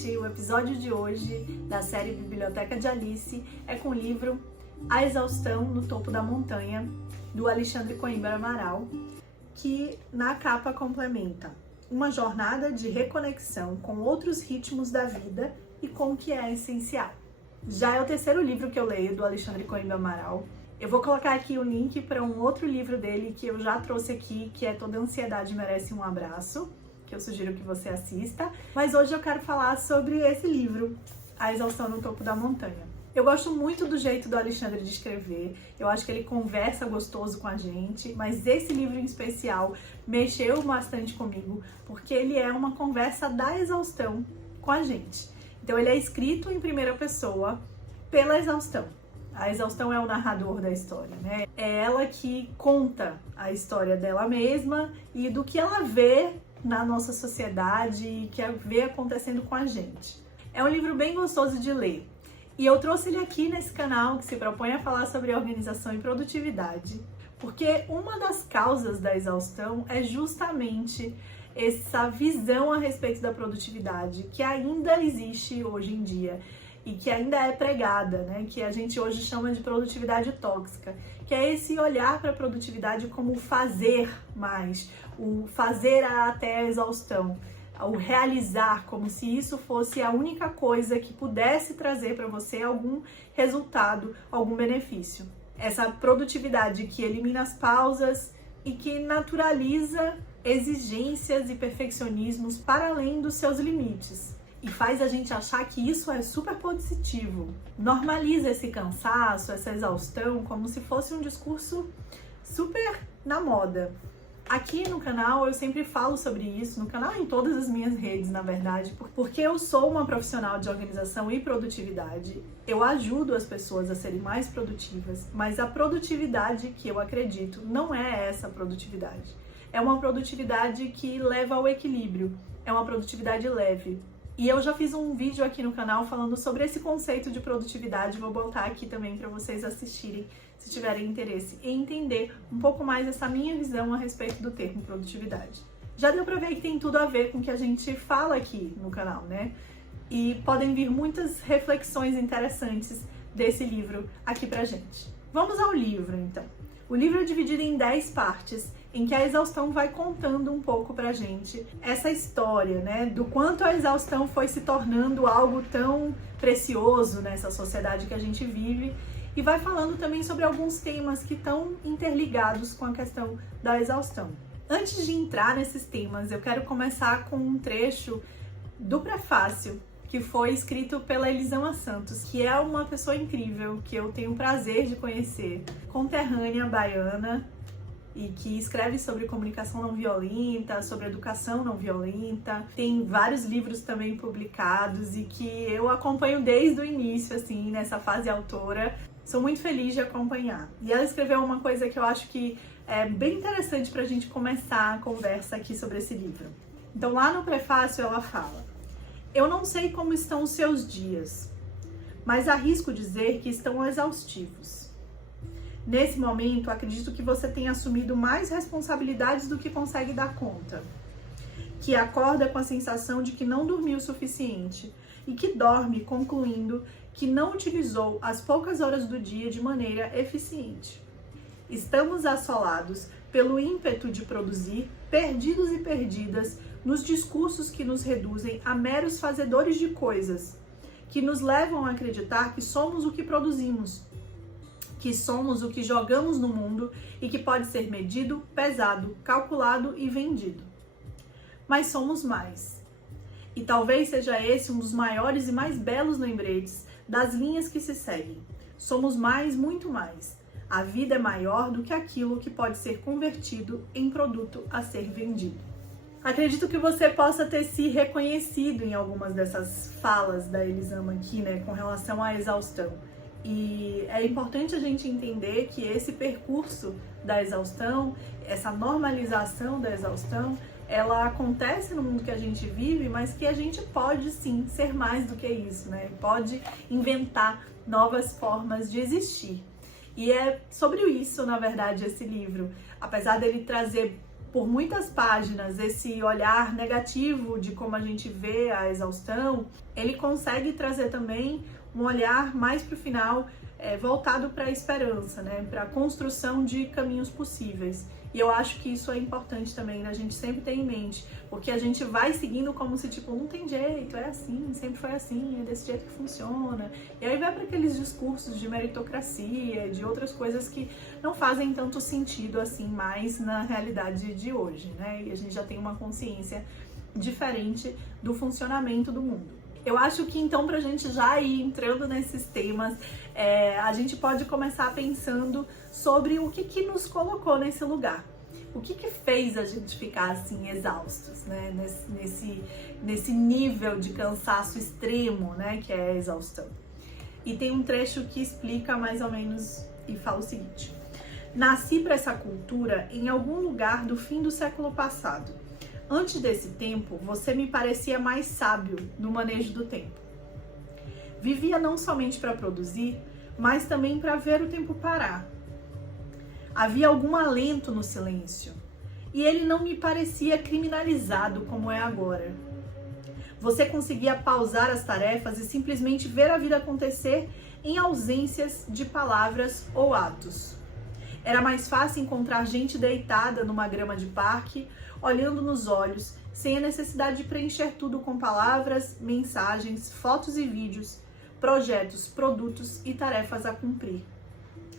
gente! O episódio de hoje da série Biblioteca de Alice é com o livro A Exaustão no Topo da Montanha, do Alexandre Coimbra Amaral, que na capa complementa uma jornada de reconexão com outros ritmos da vida e com o que é essencial. Já é o terceiro livro que eu leio do Alexandre Coimbra Amaral. Eu vou colocar aqui o link para um outro livro dele que eu já trouxe aqui, que é Toda Ansiedade Merece um Abraço, que eu sugiro que você assista. Mas hoje eu quero falar sobre esse livro, A Exaustão no Topo da Montanha. Eu gosto muito do jeito do Alexandre de escrever, eu acho que ele conversa gostoso com a gente, mas esse livro em especial mexeu bastante comigo, porque ele é uma conversa da exaustão com a gente. Então ele é escrito em primeira pessoa pela exaustão. A exaustão é o narrador da história, né? É ela que conta a história dela mesma e do que ela vê na nossa sociedade e que vê acontecendo com a gente. É um livro bem gostoso de ler. E eu trouxe ele aqui nesse canal que se propõe a falar sobre organização e produtividade, porque uma das causas da exaustão é justamente essa visão a respeito da produtividade que ainda existe hoje em dia e que ainda é pregada, né? Que a gente hoje chama de produtividade tóxica, que é esse olhar para a produtividade como fazer mais, o fazer até a exaustão, o realizar, como se isso fosse a única coisa que pudesse trazer para você algum resultado, algum benefício. Essa produtividade que elimina as pausas e que naturaliza exigências e perfeccionismos para além dos seus limites. E faz a gente achar que isso é super positivo. Normaliza esse cansaço, essa exaustão, como se fosse um discurso super na moda. Aqui no canal eu sempre falo sobre isso, no canal e em todas as minhas redes, na verdade, porque eu sou uma profissional de organização e produtividade. Eu ajudo as pessoas a serem mais produtivas, mas a produtividade que eu acredito não é essa produtividade. É uma produtividade que leva ao equilíbrio, é uma produtividade leve. E eu já fiz um vídeo aqui no canal falando sobre esse conceito de produtividade, vou botar aqui também para vocês assistirem, se tiverem interesse, e entender um pouco mais essa minha visão a respeito do termo produtividade. Já deu para ver que tem tudo a ver com o que a gente fala aqui no canal, né? E podem vir muitas reflexões interessantes desse livro aqui pra gente. Vamos ao livro, então. O livro é dividido em 10 partes, em que a exaustão vai contando um pouco pra gente essa história, né, do quanto a exaustão foi se tornando algo tão precioso nessa sociedade que a gente vive, e vai falando também sobre alguns temas que estão interligados com a questão da exaustão. Antes de entrar nesses temas, eu quero começar com um trecho do prefácio que foi escrito pela Elisama Santos, que é uma pessoa incrível, que eu tenho o prazer de conhecer, conterrânea baiana, e que escreve sobre comunicação não violenta, sobre educação não violenta. Tem vários livros também publicados e que eu acompanho desde o início, assim, nessa fase autora. Sou muito feliz de acompanhar. E ela escreveu uma coisa que eu acho que é bem interessante pra gente começar a conversa aqui sobre esse livro. Então, lá no prefácio ela fala: "Eu não sei como estão os seus dias, mas arrisco dizer que estão exaustivos. Nesse momento, acredito que você tenha assumido mais responsabilidades do que consegue dar conta, que acorda com a sensação de que não dormiu o suficiente e que dorme concluindo que não utilizou as poucas horas do dia de maneira eficiente. Estamos assolados pelo ímpeto de produzir, perdidos e perdidas nos discursos que nos reduzem a meros fazedores de coisas, que nos levam a acreditar que somos o que produzimos, que somos o que jogamos no mundo e que pode ser medido, pesado, calculado e vendido. Mas somos mais. E talvez seja esse um dos maiores e mais belos lembretes das linhas que se seguem. Somos mais, muito mais. A vida é maior do que aquilo que pode ser convertido em produto a ser vendido." Acredito que você possa ter se reconhecido em algumas dessas falas da Elisama aqui, né, com relação à exaustão. E é importante a gente entender que esse percurso da exaustão, essa normalização da exaustão, ela acontece no mundo que a gente vive, mas que a gente pode sim ser mais do que isso, né? Pode inventar novas formas de existir. E é sobre isso, na verdade, esse livro. Apesar dele trazer por muitas páginas, esse olhar negativo de como a gente vê a exaustão, ele consegue trazer também um olhar mais para o final, voltado para a esperança, né? Para a construção de caminhos possíveis. E eu acho que isso é importante também, né? A gente sempre ter em mente, porque a gente vai seguindo como se, tipo, não tem jeito, é assim, sempre foi assim, é desse jeito que funciona. E aí vai para aqueles discursos de meritocracia, de outras coisas que não fazem tanto sentido assim mais na realidade de hoje, né? E a gente já tem uma consciência diferente do funcionamento do mundo. Eu acho que então, pra gente já ir entrando nesses temas, a gente pode começar pensando sobre o que nos colocou nesse lugar. O que fez a gente ficar assim exaustos, né? Nesse nível de cansaço extremo, né? Que é a exaustão. E tem um trecho que explica mais ou menos e fala o seguinte: nasci para essa cultura em algum lugar do fim do século passado. Antes desse tempo, você me parecia mais sábio no manejo do tempo. Vivia não somente para produzir, mas também para ver o tempo parar. Havia algum alento no silêncio, e ele não me parecia criminalizado como é agora. Você conseguia pausar as tarefas e simplesmente ver a vida acontecer em ausências de palavras ou atos. Era mais fácil encontrar gente deitada numa grama de parque, olhando nos olhos, sem a necessidade de preencher tudo com palavras, mensagens, fotos e vídeos, projetos, produtos e tarefas a cumprir.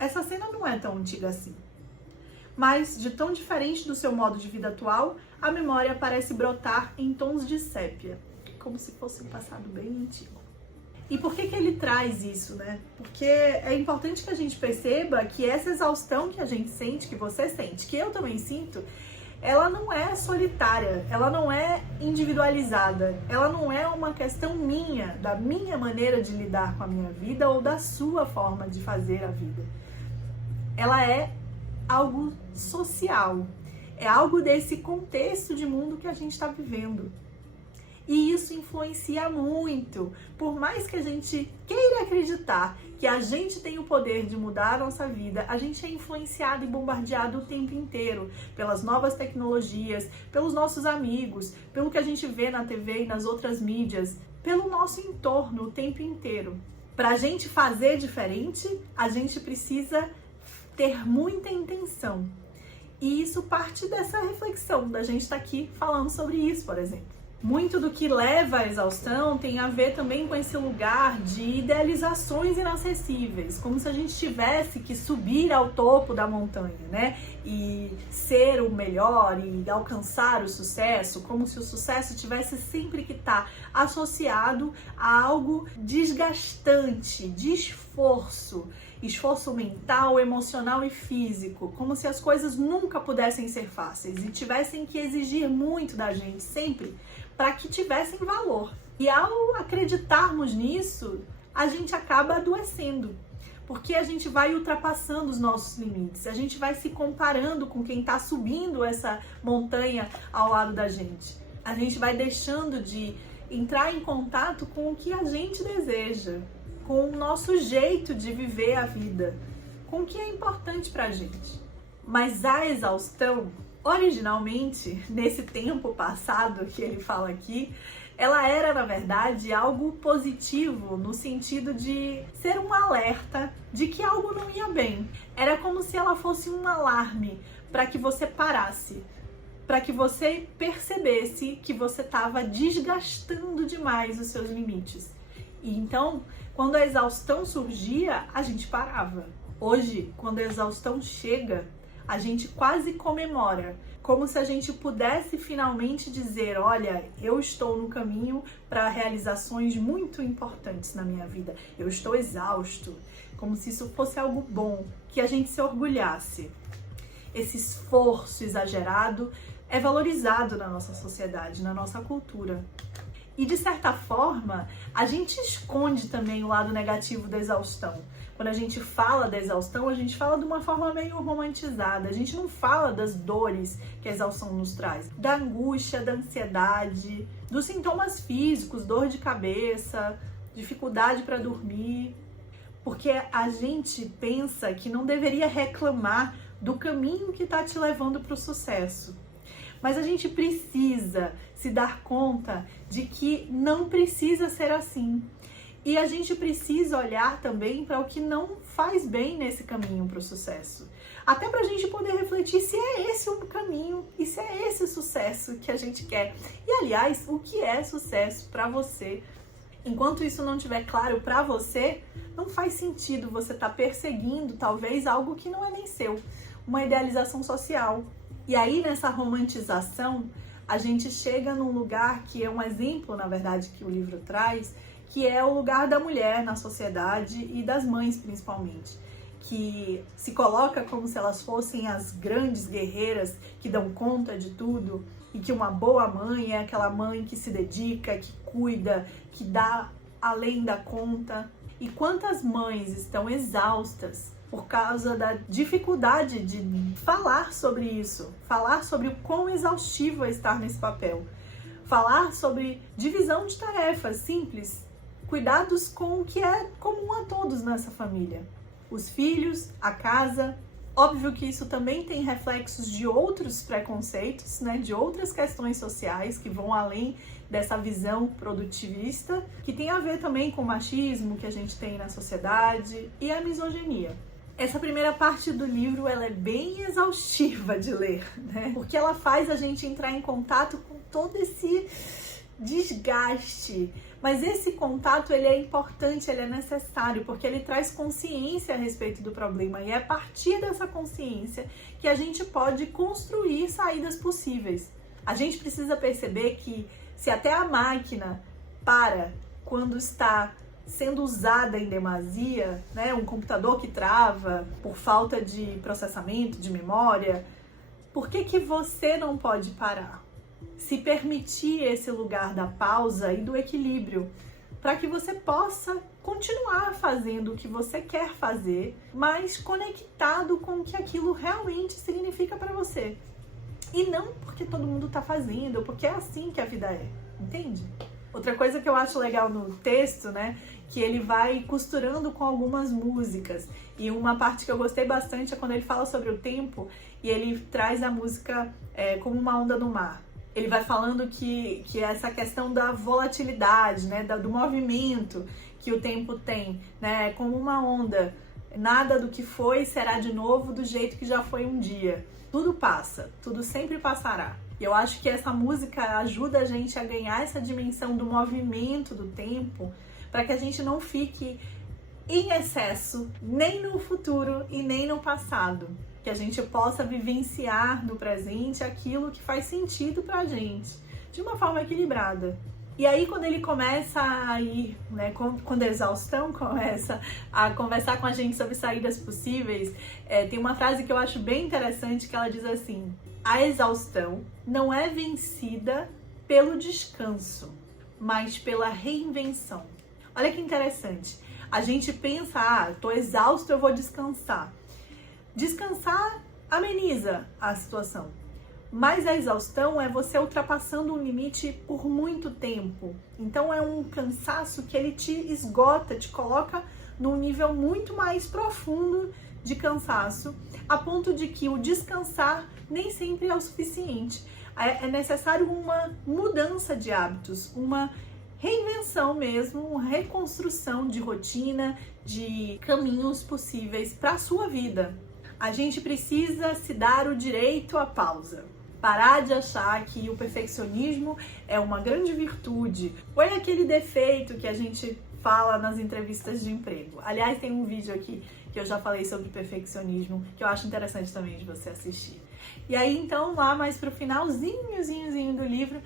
Essa cena não é tão antiga assim. Mas, de tão diferente do seu modo de vida atual, a memória parece brotar em tons de sépia, como se fosse um passado bem antigo. E por que ele traz isso, né? Porque é importante que a gente perceba que essa exaustão que a gente sente, que você sente, que eu também sinto, ela não é solitária, ela não é individualizada, ela não é uma questão minha, da minha maneira de lidar com a minha vida ou da sua forma de fazer a vida. Ela é algo social, é algo desse contexto de mundo que a gente está vivendo. E isso influencia muito. Por mais que a gente queira acreditar que a gente tem o poder de mudar a nossa vida, a gente é influenciado e bombardeado o tempo inteiro pelas novas tecnologias, pelos nossos amigos, pelo que a gente vê na TV e nas outras mídias, pelo nosso entorno o tempo inteiro. Para a gente fazer diferente, a gente precisa ter muita intenção. E isso parte dessa reflexão, da gente estar aqui falando sobre isso, por exemplo. Muito do que leva à exaustão tem a ver também com esse lugar de idealizações inacessíveis, como se a gente tivesse que subir ao topo da montanha, né? E ser o melhor e alcançar o sucesso, como se o sucesso tivesse sempre que estar associado a algo desgastante, de esforço mental, emocional e físico, como se as coisas nunca pudessem ser fáceis e tivessem que exigir muito da gente sempre para que tivessem valor. E ao acreditarmos nisso, a gente acaba adoecendo, porque a gente vai ultrapassando os nossos limites, a gente vai se comparando com quem está subindo essa montanha ao lado da gente. A gente vai deixando de entrar em contato com o que a gente deseja, com o nosso jeito de viver a vida, com o que é importante pra gente. Mas a exaustão, originalmente, nesse tempo passado que ele fala aqui, ela era, na verdade, algo positivo, no sentido de ser um alerta de que algo não ia bem. Era como se ela fosse um alarme para que você parasse, para que você percebesse que você estava desgastando demais os seus limites. E então, quando a exaustão surgia, a gente parava. Hoje, quando a exaustão chega, a gente quase comemora, como se a gente pudesse finalmente dizer: olha, eu estou no caminho para realizações muito importantes na minha vida. Eu estou exausto, como se isso fosse algo bom, que a gente se orgulhasse. Esse esforço exagerado é valorizado na nossa sociedade, na nossa cultura. E, de certa forma, a gente esconde também o lado negativo da exaustão. Quando a gente fala da exaustão, a gente fala de uma forma meio romantizada. A gente não fala das dores que a exaustão nos traz. Da angústia, da ansiedade, dos sintomas físicos, dor de cabeça, dificuldade para dormir. Porque a gente pensa que não deveria reclamar do caminho que está te levando para o sucesso. Mas a gente precisa se dar conta de que não precisa ser assim. E a gente precisa olhar também para o que não faz bem nesse caminho para o sucesso. Até para a gente poder refletir se é esse o caminho e se é esse o sucesso que a gente quer. E, aliás, o que é sucesso para você? Enquanto isso não estiver claro para você, não faz sentido você estar perseguindo talvez algo que não é nem seu, uma idealização social. E aí, nessa romantização, a gente chega num lugar que é um exemplo, na verdade, que o livro traz, que é o lugar da mulher na sociedade e das mães, principalmente, que se coloca como se elas fossem as grandes guerreiras que dão conta de tudo e que uma boa mãe é aquela mãe que se dedica, que cuida, que dá além da conta. E quantas mães estão exaustas por causa da dificuldade de falar sobre isso, falar sobre o quão exaustivo é estar nesse papel, falar sobre divisão de tarefas simples, cuidados com o que é comum a todos nessa família. Os filhos, a casa. Óbvio que isso também tem reflexos de outros preconceitos, né, de outras questões sociais que vão além dessa visão produtivista, que tem a ver também com o machismo que a gente tem na sociedade e a misoginia. Essa primeira parte do livro ela é bem exaustiva de ler, né? Porque ela faz a gente entrar em contato com todo esse desgaste. Mas esse contato ele é importante, ele é necessário, porque ele traz consciência a respeito do problema. E é a partir dessa consciência que a gente pode construir saídas possíveis. A gente precisa perceber que se até a máquina para quando está sendo usada em demasia, né, um computador que trava por falta de processamento, de memória, por que você não pode parar? Se permitir esse lugar da pausa e do equilíbrio, para que você possa continuar fazendo o que você quer fazer, mas conectado com o que aquilo realmente significa para você. E não porque todo mundo está fazendo, porque é assim que a vida é, entende? Outra coisa que eu acho legal no texto, né, que ele vai costurando com algumas músicas. E uma parte que eu gostei bastante é quando ele fala sobre o tempo e ele traz a música como uma onda no mar. Ele vai falando que essa questão da volatilidade, né, do movimento que o tempo tem, né, como uma onda. Nada do que foi será de novo do jeito que já foi um dia. Tudo passa, tudo sempre passará. E eu acho que essa música ajuda a gente a ganhar essa dimensão do movimento do tempo, para que a gente não fique em excesso, nem no futuro e nem no passado. Que a gente possa vivenciar no presente aquilo que faz sentido pra gente, de uma forma equilibrada. E aí, quando ele começa a ir, né, quando a exaustão começa a conversar com a gente sobre saídas possíveis, tem uma frase que eu acho bem interessante, que ela diz assim: a exaustão não é vencida pelo descanso, mas pela reinvenção. Olha que interessante. A gente pensa, tô exausto, eu vou descansar. Descansar ameniza a situação, mas a exaustão é você ultrapassando um limite por muito tempo. Então é um cansaço que ele te esgota, te coloca num nível muito mais profundo de cansaço, a ponto de que o descansar nem sempre é o suficiente. É necessário uma mudança de hábitos, uma reinvenção mesmo, uma reconstrução de rotina, de caminhos possíveis para a sua vida. A gente precisa se dar o direito à pausa. Parar de achar que o perfeccionismo é uma grande virtude ou é aquele defeito que a gente fala nas entrevistas de emprego. Aliás, tem um vídeo aqui que eu já falei sobre perfeccionismo, que eu acho interessante também de você assistir. E aí, então, lá mais pro finalzinho do livro,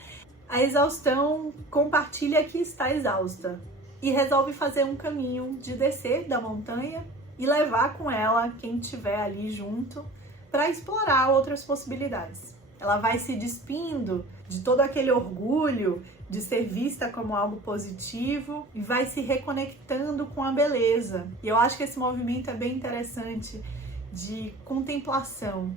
a exaustão compartilha que está exausta e resolve fazer um caminho de descer da montanha e levar com ela quem estiver ali junto para explorar outras possibilidades. Ela vai se despindo de todo aquele orgulho de ser vista como algo positivo e vai se reconectando com a beleza. E eu acho que esse movimento é bem interessante, de contemplação,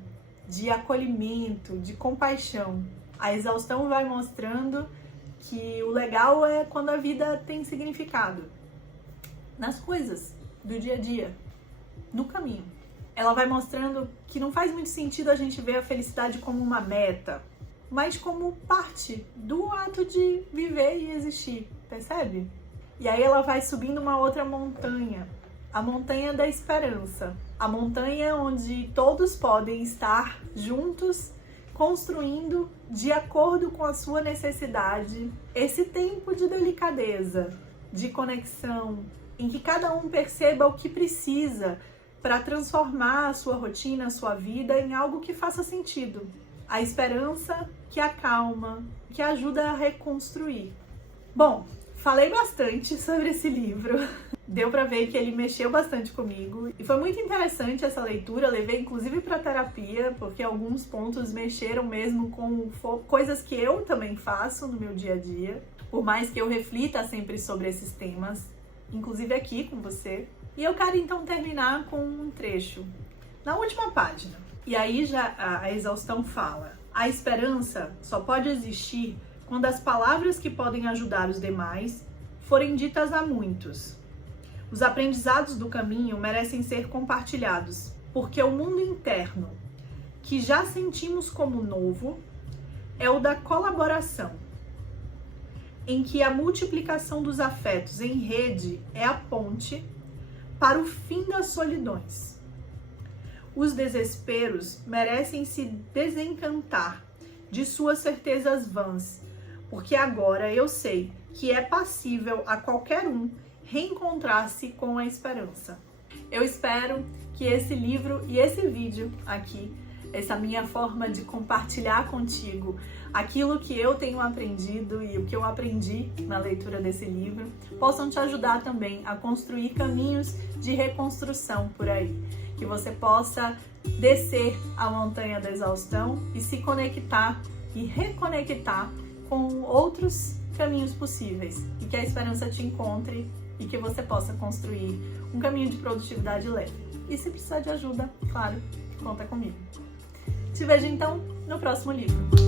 de acolhimento, de compaixão. A exaustão vai mostrando que o legal é quando a vida tem significado nas coisas do dia a dia, no caminho. Ela vai mostrando que não faz muito sentido a gente ver a felicidade como uma meta, mas como parte do ato de viver e existir, percebe? E aí ela vai subindo uma outra montanha, a montanha da esperança, a montanha onde todos podem estar juntos, construindo de acordo com a sua necessidade esse tempo de delicadeza, de conexão, em que cada um perceba o que precisa para transformar a sua rotina, a sua vida em algo que faça sentido. A esperança que acalma, que ajuda a reconstruir. Bom, falei bastante sobre esse livro. Deu para ver que ele mexeu bastante comigo e foi muito interessante essa leitura. Levei inclusive para terapia, porque alguns pontos mexeram mesmo com coisas que eu também faço no meu dia a dia, por mais que eu reflita sempre sobre esses temas, inclusive aqui com você. E eu quero então terminar com um trecho na última página. E aí já a exaustão fala: a esperança só pode existir quando as palavras que podem ajudar os demais forem ditas a muitos. Os aprendizados do caminho merecem ser compartilhados, porque o mundo interno, que já sentimos como novo, é o da colaboração, em que a multiplicação dos afetos em rede é a ponte para o fim das solidões. Os desesperos merecem se desencantar de suas certezas vãs, porque agora eu sei que é passível a qualquer um reencontrar-se com a esperança. Eu espero que esse livro e esse vídeo aqui, essa minha forma de compartilhar contigo aquilo que eu tenho aprendido e o que eu aprendi na leitura desse livro, possam te ajudar também a construir caminhos de reconstrução por aí. Que você possa descer a montanha da exaustão e se conectar e reconectar com outros caminhos possíveis. E que a esperança te encontre e que você possa construir um caminho de produtividade leve. E se precisar de ajuda, claro, conta comigo. Te vejo então no próximo livro.